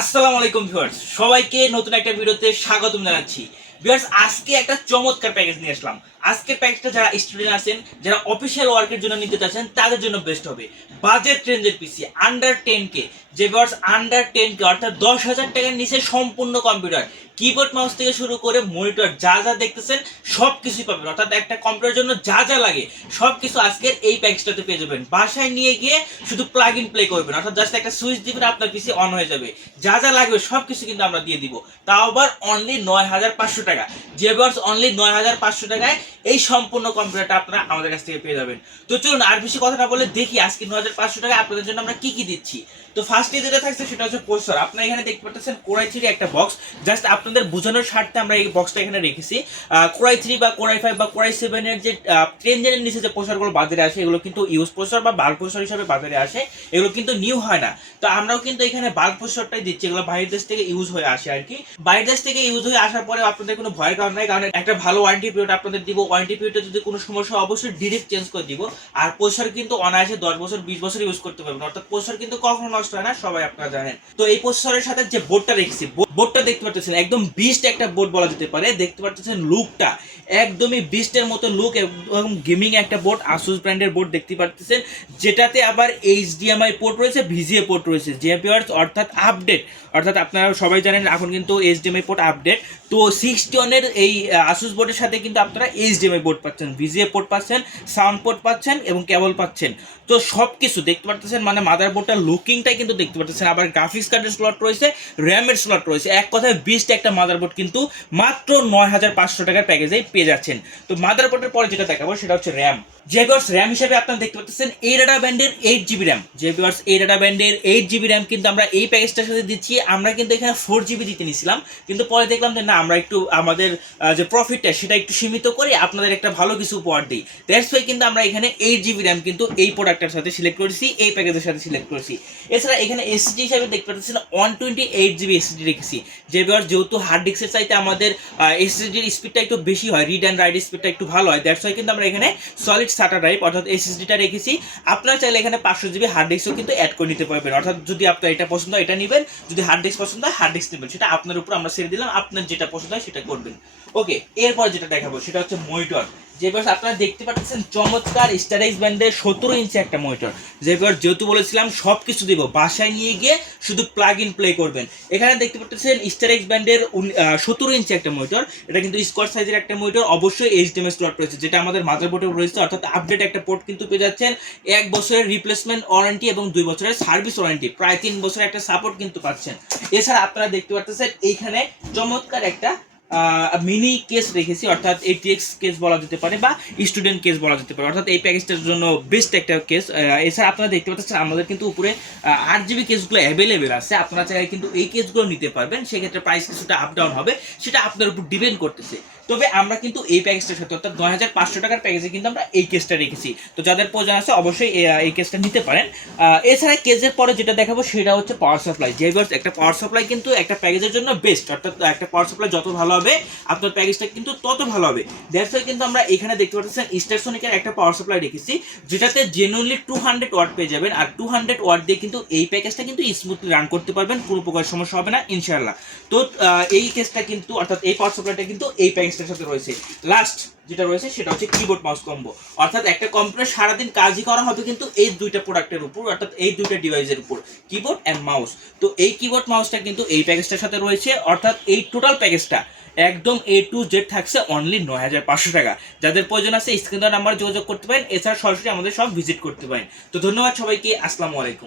আসসালামু আলাইকুম ভিউয়ার্স, সবাইকে নতুন একটা ভিডিওতে স্বাগতম জানাচ্ছি। ভিউয়ার্স, আজকে একটা চমৎকার প্যাকেজ নিয়ে আসলাম। আজকের প্যাকেজটা যারা স্টুডেন্ট আছেন, যারা অফিসিয়াল ওয়ার্কের জন্য নিতে চাচ্ছেন, তাদের জন্য বেস্ট হবে। বাজেট রেঞ্জের পিসি আন্ডার 10K, যে ভিউয়ার্স আন্ডার 10K অর্থাৎ 10,000 টাকার নিচে সম্পূর্ণ কম্পিউটার, কিবোর্ড মাউস থেকে শুরু করে মনিটর যা যা দেখতেছেন সব কিছুই পাবেন। অর্থাৎ একটা কম্পিউটারের জন্য যা যা লাগে সব কিছু আজকের এই প্যাকেজটাতে পেয়ে যাবেন। বাসায় নিয়ে গিয়ে শুধু প্লাগ ইন প্লে করবেন, অর্থাৎ জাস্ট একটা সুইচ দিবেন, আপনার পিসি অন হয়ে যাবে। যা যা লাগবে সব কিছু কিন্তু আমরা দিয়ে দিব, তাও আবার অনলি 9,500 টাকা। যে ভিউয়ার্স অনলি 9,500 টাকায় এই সম্পূর্ণ কম্পিউটারটা আপনারা আমাদের কাছ থেকে পেয়ে যাবেন। তো চলুন আর বেশি কথা না বলে দেখি আজকে 9,500 টাকায় আপনাদের জন্য আমরা কি কি দিচ্ছি। তো ফার্স্টে যেটা থাকছে সেটা হচ্ছে প্রসেসর। আপনারা এখানে দেখতে পাচ্ছেন Core i3 একটা বক্স। জাস্ট আপনাদের বোঝানোর স্বার্থে আমরা এই বক্সটা এখানে রেখেছি। Core i3 বা Core i5 বা Core i7 এর যে 10 জেনের নিচে যে প্রসেসরগুলো বাজারে আসে এগুলো কিন্তু ইউজ প্রসেসর বা বাল্ক প্রসেসর হিসেবে বাজারে আসে, এগুলো কিন্তু নিউ হয় না। তো আমরাও কিন্তু এখানে বাল্ক প্রসেসরটাই দিচ্ছি, এগুলো বাইরের দেশ থেকে ইউজ হয়ে আসে আর কি। বাইরের দেশ থেকে ইউজ হয়ে আসার পরে আপনাদের কোনো ভয়ের কারণ নাই, কারণ একটা ভালো ওয়ারেন্টি পিরিয়ড আপনাদের দিব। ওয়ারেন্টি পিরিয়ডে যদি কোনো সমস্যা অবশ্যই ডিরেক্ট চেঞ্জ করে দিব। আর প্রসেসর কিন্তু অনায়াসে 10 বছর 20 বছর ইউজ করতে পারবেন, অর্থাৎ প্রসেসর কিন্তু কখনো নষ্ট হয় না, সবাই আপনারা জানেন। তো এই প্রসেসরের সাথে যে বোর্ডটা রেখেছি, বোর্ডটা দেখতে পাচ্ছেন একদম বিস্ট একটা বোর্ড বলা যেতে পারে। দেখতে পাচ্ছেন লুকটা একদমই বিস্টের মতো লুক, এবং গেমিং একটা বোর্ড, আসুস ব্র্যান্ডের বোর্ড দেখতে পাচ্ছেন, যেটাতে আবার HDMI পোর্ট রয়েছে, VGA পোর্ট রয়েছে, যে অর্থাৎ আপডেট। অর্থাৎ আপনারা সবাই জানেন এখন কিন্তু HDMI পোর্ট আপডেট। তো 61 এর এই আসুস বোর্ডের সাথে কিন্তু আপনারা HDMI পোর্ট পাচ্ছেন, VGA পোর্ট পাচ্ছেন, সাউন্ড পোর্ট পাচ্ছেন এবং কেবল পাচ্ছেন। তো সব কিছু দেখতে পাচ্ছেন, মানে মাদার বোর্ডটার লুকিংটাই কিন্তু দেখতে পাচ্ছেন। আবার গ্রাফিক্স কার্ডের স্লট রয়েছে, র্যামের স্লট রয়েছে, এক কথায় বিস্ট একটা মাদারবোর্ড কিন্তু মাত্র 9,500 টাকার প্যাকেজেই পেয়ে যাচ্ছেন। তো মাদারবোর্ডের পরে যেটা দেখাবো সেটা হচ্ছে র্যাম। জেবিওয়ার্স র্যাম হিসেবে আপনারা দেখতে পাচ্ছেন এডাটা ব্যান্ডের 8GB র্যাম। জেবিওয়ার্স এডাটা ব্যান্ডের 8GB র্যাম কিন্তু আমরা এই প্যাকেজটার সাথে দিচ্ছি। আমরা কিন্তু এখানে 4GB দিতে নিছিলাম, কিন্তু পরে দেখলাম যে না, আমরা একটু আমাদের যে প্রফিটটা সেটা একটু সীমিত করে আপনাদের একটা ভালো কিছু উপহার দিই। দ্যাটস ওয়াই কিন্তু আমরা এখানে 8GB র্যাম কিন্তু এই প্রোডাক্টের সাথে সিলেক্ট করেছি, এই প্যাকেজের সাথে সিলেক্ট করেছি। এছাড়া এখানে এসএসডি হিসেবে দেখতে পাচ্ছেন 128GB এসএসডি রেখেছি। জেবিওয়ার্স যেহেতু হার্ড ডিস্কের চাইতে আমাদের এসএসডির স্পিডটা একটু বেশি হয়, রিড অ্যান্ড রাইট স্পিডটা একটু ভালো হয়, দ্যাটস ওয়াই কিন্তু আমরা এখানে সলিড SATA টাইপ অর্থাৎ এসএসডিটা রেখেছি। আপনারা চাইলে এখানে 500GB হার্ড ডিস্কও কিন্তু অ্যাড করে নিতে পারবেন, অর্থাৎ যদি আপনার এটা পছন্দ হয় এটা নেবেন, যদি হার্ড ডিস্ক পছন্দ হয় হার্ড ডিস্ক নেবেন, সেটা আপনার উপর আমরা ছেড়ে দিলাম, আপনার যেটা পছন্দ হয় সেটা করবেন। ওকে, এরপর যেটা দেখাবো সেটা হচ্ছে মনিটর। যে ভিউয়ার্স আপনারা দেখতে পাচ্ছেন চমৎকার স্টারাইজ ব্র্যান্ডের 17 ইঞ্চি একটা মনিটর। যে ভিউয়ার্স যেহেতু বলেছিলাম সব কিছু দিব, বাসায় নিয়ে গিয়ে শুধু প্লাগ ইন প্লে করবেন। এখানে দেখতে পাচ্ছেন স্টারাইজ ব্র্যান্ডের 17 ইঞ্চি একটা মনিটর। এটা কিন্তু স্কোয়ার সাইজের একটা মনিটর, অবশ্যই HDMI স্লট রয়েছে, যেটা আমাদের মাদারবোর্ডে রয়েছে, অর্থাৎ আপডেট একটা পোর্ট কিন্তু পেয়ে যাচ্ছেন। 1 বছরের রিপ্লেসমেন্ট ওয়ারেন্টি এবং 2 বছরের সার্ভিস ওয়ারেন্টি, প্রায় 3 বছরের একটা সাপোর্ট কিন্তু পাচ্ছেন। এছাড়া আপনারা দেখতে পাচ্ছেন এইখানে চমৎকার একটা মিনি কেস রেখেছি, অর্থাৎ ATX কেস বলা যেতে পারে বা স্টুডেন্ট কেস বলা যেতে পারে, অর্থাৎ এই প্যাকেজটার জন্য বেস্ট একটা কেস। এছাড়া আপনারা দেখতে পাচ্ছেন আমাদের কিন্তু উপরে 8GB কেসগুলো অ্যাভেলেবেল আছে, আপনারা চাইলে কিন্তু এই কেসগুলো নিতে পারবেন। সেক্ষেত্রে প্রাইস কিছুটা আপ ডাউন হবে, সেটা আপনার উপর ডিপেন্ড করতেছে। তবে আমরা কিন্তু এই প্যাকেজটার সাথে অর্থাৎ 9,500 টাকার প্যাকেজে কিন্তু আমরা এই কেসটা রেখেছি। তো যাদের প্রয়োজন আছে অবশ্যই এই কেসটা নিতে পারেন। এছাড়া কেসের পরে যেটা দেখাবো সেটা হচ্ছে পাওয়ার সাপ্লাই। যে একটা পাওয়ার সাপ্লাই কিন্তু একটা প্যাকেজের জন্য বেস্ট, অর্থাৎ একটা পাওয়ার সাপ্লাই যত ভালো হবে আপনার প্যাকেজটা কিন্তু তত ভালো হবে। দ্যাটস ওয়াই কিন্তু আমরা এখানে দেখতে পাচ্ছেন স্টারসনিকের একটা পাওয়ার সাপ্লাই রেখেছি, যেটাতে জেনুইনলি 200 ওয়াট পেয়ে যাবেন। আর 200 ওয়াট দিয়ে কিন্তু এই প্যাকেজটা কিন্তু স্মুথলি রান করতে পারবেন, কোনো প্রকার সমস্যা হবে না ইনশাআল্লাহ। তো এই কেসটা কিন্তু অর্থাৎ এই পাওয়ার সাপ্লাইটা কিন্তু এই প্যাকেজটার সাথে রয়েছে। লাস্ট যেটা রয়েছে সেটা হচ্ছে কিবোর্ড মাউস কম্বো, অর্থাৎ একটা কম্পিউটার সারাদিন কাজই করা হবে কিন্তু এই দুইটা প্রোডাক্টের উপর, অর্থাৎ এই দুইটা ডিভাইসের উপর, কিবোর্ড অ্যান্ড মাউস। তো এই কিবোর্ড মাউসটা কিন্তু এই প্যাকেজটার সাথে রয়েছে, অর্থাৎ এই টোটাল প্যাকেজটা একদম A to Z থাকছে অনলি 9,500 টাকা। যাদের প্রয়োজন আছে স্ক্রিন দেওয়া নাম্বারে যোগাযোগ করতে পারেন, এছাড়া সরাসরি আমাদের সব ভিজিট করতে পারেন। তো ধন্যবাদ সবাইকে, আসসালামু আলাইকুম।